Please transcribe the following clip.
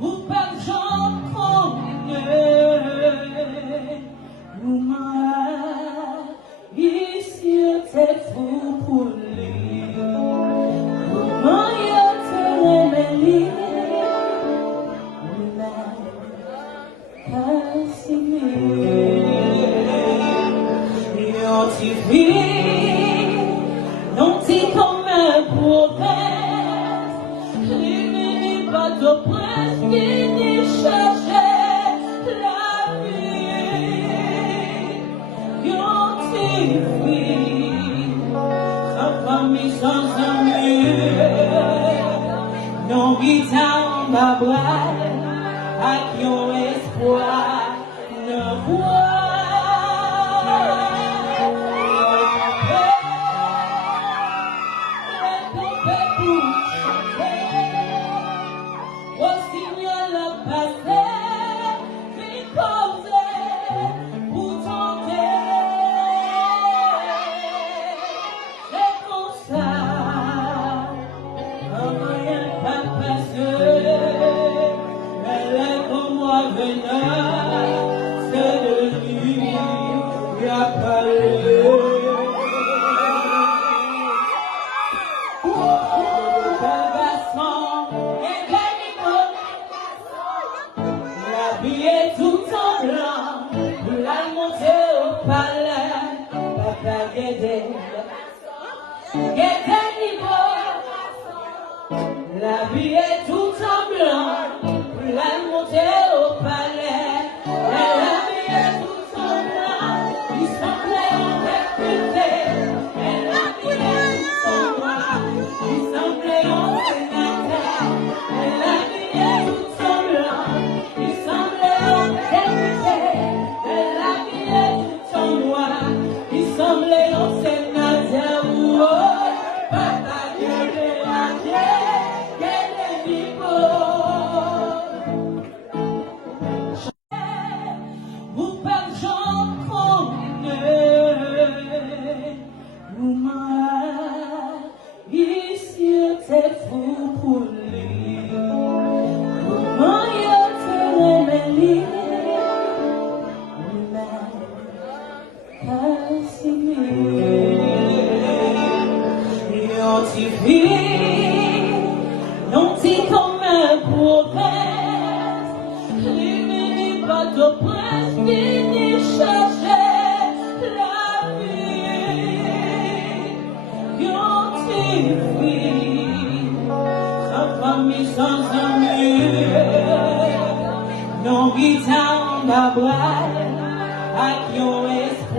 Ou pas j'en connais, ou moi, ici, t'es fou pour lui. Comment y a-t-il les livres, ou la casimir, y'en t'y vit, non t'y comme un prophète, les mini pas de prince qui n'y cherchait la vie, y'en t'y vit, sa famille sans amis, non guitare ma blague, avec yon espoir, ne voit. Habillé tout en blanc, pour la monter au palais, papa Guédé, Guédé niveau. L'habillé tout en blanc, pour la monter au palais, elle habillait tout en blanc, il semblait en réputé, elle habillait tout en noir, il semblait en sénateur, elle habillait tout en blanc. C'est fou pour lui. Comment y a-t-il les livres, la casimir, y'en t'y vit, non t'y comme un prophète, les mini pas de prince qui n'y cherchait la vie, y'en t'y vit. Famille sans amis, non guitare ma blague, avec yon